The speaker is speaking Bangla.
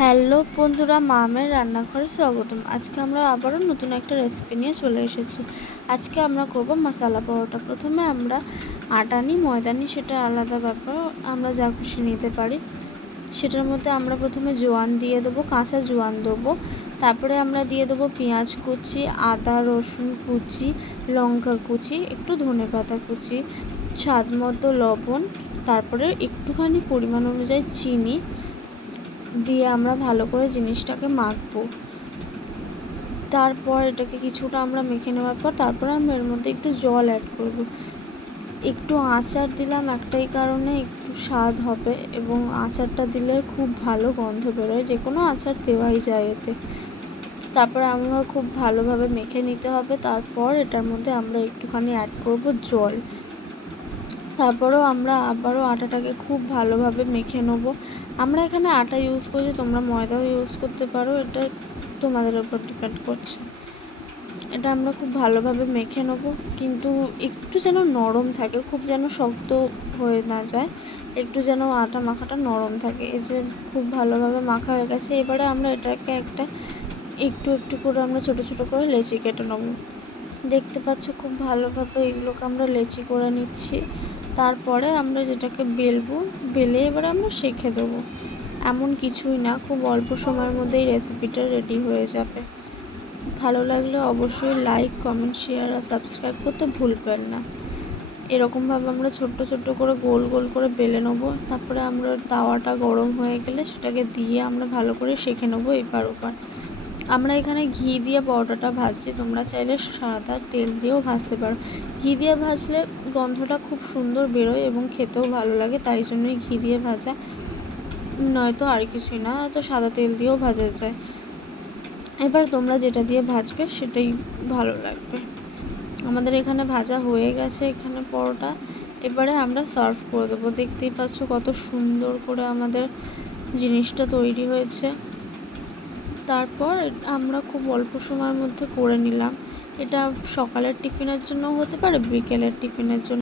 হ্যালো বন্ধুরা, মামের রান্নাঘরে স্বাগতম। আজকে আমরা আবারও নতুন একটা রেসিপি নিয়ে চলে এসেছি। আজকে আমরা করব মশালা পরোটা। প্রথমে আমরা আটা নিই, ময়দা নিই, সেটা আলাদা ব্যাপার, আমরা যা খুশি নিতে পারি। সেটার মধ্যে আমরা প্রথমে জোয়ান দিয়ে দেবো, কাঁচা জোয়ান দেবো। তারপরে আমরা দিয়ে দেবো পেঁয়াজ কুচি, আদা রসুন কুচি, লঙ্কা কুচি, একটু ধনেপাতা কুচি, স্বাদ মতো লবণ, তারপরে একটুখানি পরিমাণ অনুযায়ী চিনি দিয়ে আমরা ভালো করে জিনিসটাকে মাখবো। তারপর এটাকে কিছুটা আমরা মেখে নেওয়ার পর তারপরে আমরা এর মধ্যে একটু জল অ্যাড করব। একটু আচার দিলাম একটাই কারণে, একটু স্বাদ হবে এবং আচারটা দিলে খুব ভালো গন্ধ বেরোয়, যে কোনো আচার দেওয়াই যায় এতে। তারপরে আমরা খুব ভালোভাবে মেখে নিতে হবে। তারপর এটার মধ্যে আমরা একটুখানি অ্যাড করব জল। তারপরেও আমরা আবারও আটাটাকে খুব ভালোভাবে মেখে নেব। আমরা এখানে আটা ইউজ করছি, তোমরা ময়দাও ইউজ করতে পারো, এটা তোমাদের উপর ডিপেন্ড করছে। এটা আমরা খুব ভালোভাবে মেখে নেব, কিন্তু একটু যেন নরম থাকে, খুব যেন শক্ত হয়ে না যায়, একটু যেন আটা মাখাটা নরম থাকে। এই যে খুব ভালোভাবে মাখা হয়ে গেছে। এবারে আমরা এটাকে একটু একটু করে আমরা ছোটো ছোটো করে লেচি কেটে নেব। দেখতে পাচ্ছ খুব ভালোভাবে এগুলোকে আমরা লেচি করে নিচ্ছি। তারপরে আমরা যেটাকে বেলে এবারে আমরা সেঁকে দেবো। এমন কিছুই না, খুব অল্প সময়ের মধ্যেই রেসিপিটা রেডি হয়ে যাবে। ভালো লাগলে অবশ্যই লাইক, কমেন্ট, শেয়ার আর সাবস্ক্রাইব করতে ভুলবেন না। এরকমভাবে আমরা ছোট্ট ছোট্ট করে গোল গোল করে বেলে নেবো। তারপরে আমরা তাওয়াটা গরম হয়ে গেলে সেটাকে দিয়ে আমরা ভালো করে সেঁকে নেবো এপার ওপার। আমরা এখানে ঘি দিয়ে পরোটাটা ভাজছি, তোমরা চাইলে সাদা তেল দিয়েও ভাজতে পারো। ঘি দিয়ে ভাজলে গন্ধটা খুব সুন্দর বেরোয় এবং খেতেও ভালো লাগে, তাই জন্যই ঘি দিয়ে ভাজা, নয়তো আর কিছুই না, হয়তো সাদা তেল দিয়েও ভাজা যায়। এবার তোমরা যেটা দিয়ে ভাজবে সেটাই ভালো লাগবে। আমাদের এখানে ভাজা হয়ে গেছে এখানে পরোটা। এবারে আমরা সার্ভ করে দেবো। দেখতেই পাচ্ছ কত সুন্দর করে আমাদের জিনিসটা তৈরি হয়েছে। তারপর আমরা খুব অল্প সময়ের মধ্যে করে নিলাম। এটা সকালের টিফিনের জন্য হতে পারে, বিকেলের টিফিনের জন্য